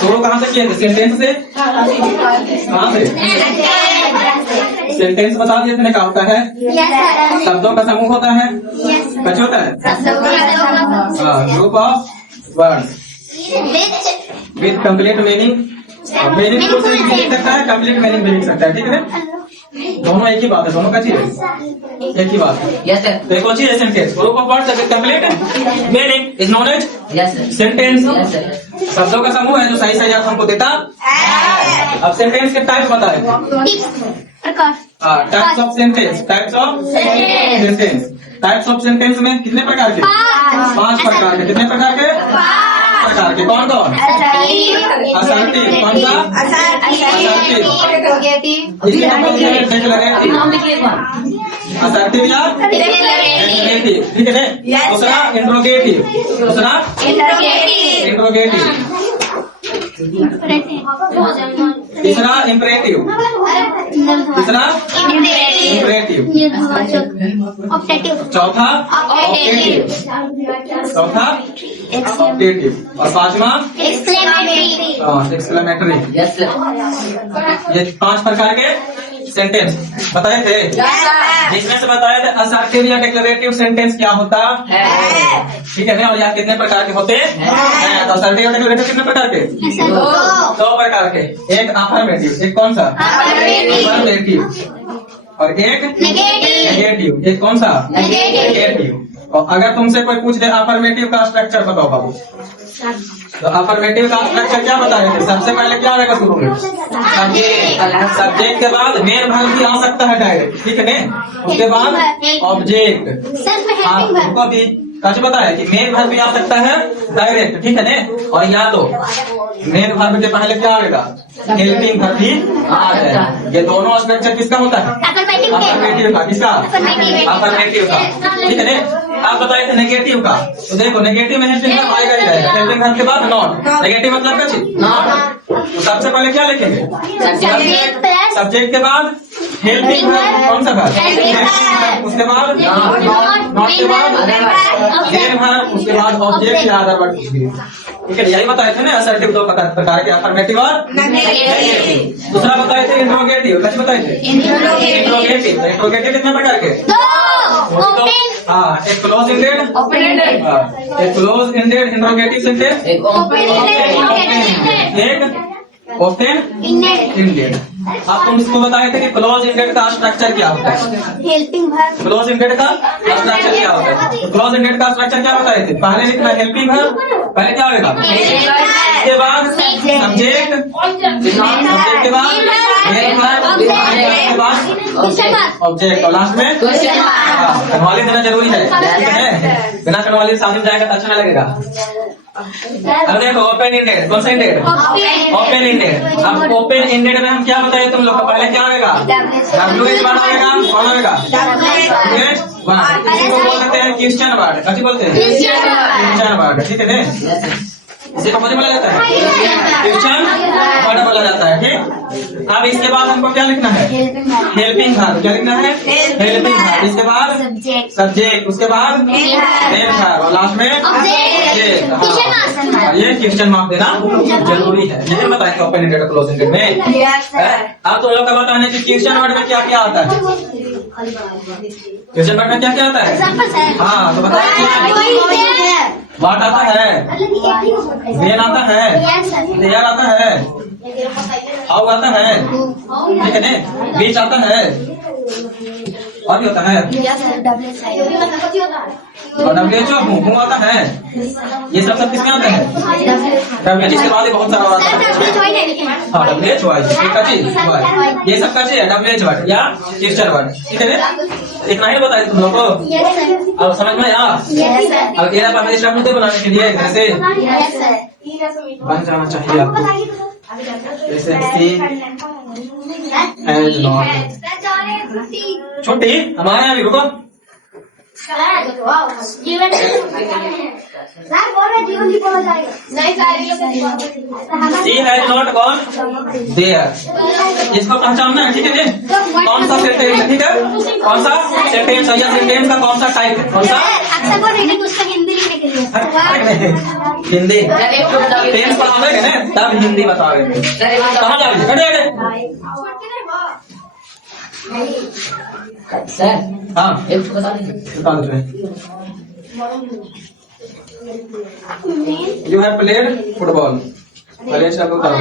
शुरू कहाँ से किए थे? सेंटेंस से। कहाँ से? सेंटेंस बता दिए थे क्या होता है? शब्दों का समूह होता है। कैसे होता है? Group of words with complete meaning. Meaning भी लिख सकता है, कंप्लीट मीनिंग भी लिख सकता है। ठीक है, दोनों एक ही बात है, दोनों का चीज एक ही बात है। Yes sir. तो एक चीज है sentence. Group of words with complete meaning is known as yes sir. Sentence. Yes sir. शब्दों का समूह है जो सही सही अर्थ हमको देता। अब सेंटेंस के टाइप बताए। Types of sentence. Types of sentence. Types of sentence में कितने प्रकार के? 5 प्रकार के। कितने प्रकार के? प्रकार के। कौन कौन? असर्टिव। कौन सा? असर्टिव। इसके असर्टिव या इंट्रोगेटिव। ठीक है। दूसरा इंट्रोगेटिव। दूसरा इंट्रोगेटिव। तीसरा इम्परेटिव। तीसरा इम्परेटिव। चौथा ऑप्टेटिव। चौथा ऑप्टेटिव। और पांचवा एक्सक्लेमेटरी। Yes sir. ये 5 प्रकार के सेंटेंस बताए थे। जिसमें से बताए थे असर्टिव या डिक्लेरेटिव सेंटेंस क्या होता है। ठीक है ना। और यहाँ कितने प्रकार के होते हैं? तो असर्टिव और डिक्लेरेटिव कितने प्रकार के? 2 प्रकार के। एक अफर्मेटिव। एक कौन सा? अफर्मेटिव। और एक नेगेटिव। एक कौन सा? नेगेटिव। और अगर तुमसे कोई पूछ दे अफर्मेटिव का स्ट्रक्चर बताओ बाबू, तो अफर्मेटिव का स्ट्रक्चर क्या बताए थे? सबसे पहले क्या आएगा शुरू में? सब्जेक्ट। सब्जेक्ट के बाद मेन वर्ब भी आ सकता है डायरेक्ट। ठीक है ना। उसके बाद ऑब्जेक्ट। आपको भी कैसे बताया कि मेन वर्ब भी आ सकता है डायरेक्ट। ठीक है ना। और याद हो मेन वर्ब के पहले क्या आएगा? हेल्पिंग वर्ब भी आ जाएगा। ये दोनों स्ट्रक्चर किसका होता है? अफर्मेटिव का। किसका? अफर्मेटिव का। ठीक है ना। आप बताए थे नेगेटिव का। तो देखो नेगेटिव में हेल्पिंग वर्ब आएगा ही जाएगा। हेल्पिंग वर्ब के बाद नॉट। नेगेटिव मतलब क्या चीज? नॉट। तो सबसे पहले क्या लिखेंगे? सब्जेक्ट के बाद हेल्पिंग वर्ब। कौन सा वर्ब? उसके बाद नॉट के बाद मेन वर्ब। उसके बाद ऑब्जेक्ट या अदर वर्ब। ठीक है। यही बताए थे ना असर्टिव 2 प्रकार के, अफर्मेटिव और नेगेटिव। दूसरा बताए थे इंट्रोगेटिव। कैसे बताए थे? इंट्रोगेटिव। तो इंट्रोगेटिव कितने प्रकार के? हाँ, एक क्लोज एंडेड, एक क्लोज एंडेड इंट्रोगेटिव सेंटेंस, एक ओपन एंडेड। अब तुम इसको बताए थे कि क्लोज एंडेड का स्ट्रक्चर क्या होता है? Helping verb. क्लोज एंडेड का स्ट्रक्चर क्या होता है? तो क्लोज एंडेड का स्ट्रक्चर क्या बताए थे? पहले लिखना हेल्पिंग वर्ब। पहले क्या होगा? उसके बाद सब्जेक्ट। सब्जेक्ट के बाद मेन वर्ब। उसके बाद ऑब्जेक्ट। और लास्ट में कन्वाली देना जरूरी है। ठीक है। बिना कन्वाली शादी में जाएगा तो अच्छा नहीं लगेगा। अब देखो ओपन इंडेड। कौन सा इंडेड? Open ended. अब ओपन इंडेड में हम क्या बताए तुम लोग को? पहले क्या आएगा? WH वर्ड आएगा। कौन आएगा? WH word. इसी को बोल देते हैं क्वेश्चन वर्ड। कैसे बोलते हैं? Question word. ठीक है ना। इसी को मुझे बोला जाता है क्वेश्चन वर्ड बोला जाता है। ठीक। अब इसके बाद हमको क्या लिखना है? Helping verb. क्या लिखना है? Helping verb. इसके बाद सब्जेक्ट। उसके बाद मेन वर्ब। और लास्ट में ऑब्जेक्ट। ये क्वेश्चन मार्क देना जरूरी है। यही बताएंगे ओपन एंडेड और क्लोज एंडेड में। अब तुम लोग का बताने की क्वेश्चन वर्ड में क्या क्या आता है? क्वेश्चन वर्ड में क्या क्या आता है? हाँ, तो बताइए। वाट आता है, वेन आता है, देयर आता है, हाउ आता है। ठीक है ना। बीच आता है और भी होता है। और WHO मुंह आता है। ये सब किसमें आता है? WH। इसके बाद बहुत सारा आता है। हाँ, WH का चीज ये सब का चीज है। WH वर्ड या क्वेश्चन वर्ड। ठीक है ना। इतना ही बताया तुम लोग को। अब समझ में आया? अब तेरा पहले स्टेप मुझे बनाने के लिए कैसे बन जाना चाहिए आपको। जैसे एंड नॉट। छोटी हमारे यहाँ भी रुको। सी हैज नॉट गॉन देयर। इसको पहचानना है। ठीक है। कौन सा सेंटेंस है? ठीक है। कौन सा सेंटेंस है या सेंटेंस का कौन सा टाइप है? कौन सा? हिंदी लिखने के लिए हिंदी टेंस पढ़ावे ना तब हिंदी बतावे। कहाँ जा रही है? हाँ बता दो। You have played football. पहले से आपको करो।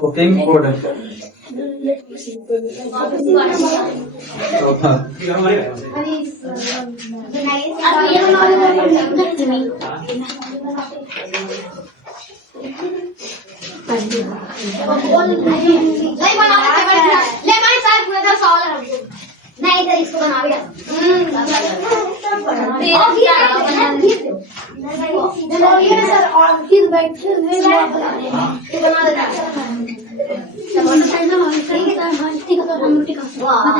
Cooking food. नहीं इधर इसको बना दिया। सर और फिर बैठ बना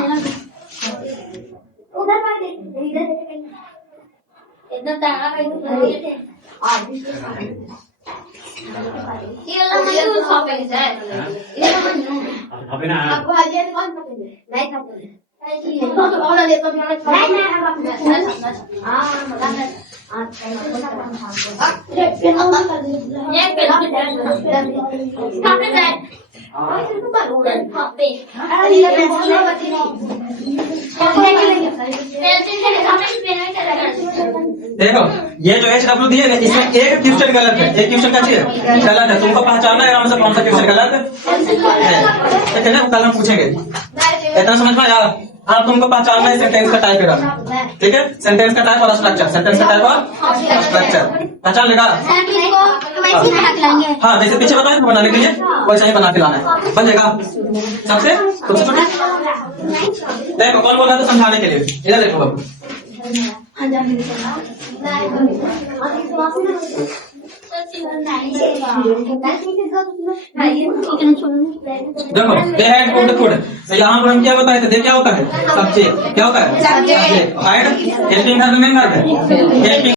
देना। उधर बैठ इधर इधर तारा ये वाला नहीं शॉपिंग है। ये अबे ना आपको आज ये कौन पकड़े नहीं पकड़े और ले तो नहीं हां मतलब देखो ये जो HW दिए इसमें एक क्वेश्चन गलत है। एक क्वेश्चन क्या चाहिए गलत है। तुमको पहचानना है आराम से कौन सा क्वेश्चन गलत है। ठीक है ना कल हम पूछेंगे। इतना समझ में आया। हाँ तुमको पहचानना है सेंटेंस का टाइप है। ठीक है सेंटेंस का टाइप और स्ट्रक्चर। सेंटेंस का टाइप और स्ट्रक्चर पहचान लेगा। हाँ जैसे पीछे बताए बनाने के लिए वैसा ही बना के लाना है। बन जाएगा सबसे सबसे छोटे। देखो कौन बोल रहा था समझाने के लिए। इधर देखो बाबू देखो दे हैड फूड फूड। तो यहाँ पर हम क्या बताए थे। दे क्या होता है सब्जी। क्या होता है सब्जी। हेल्पिंग वर्ब मेन वर्ब है।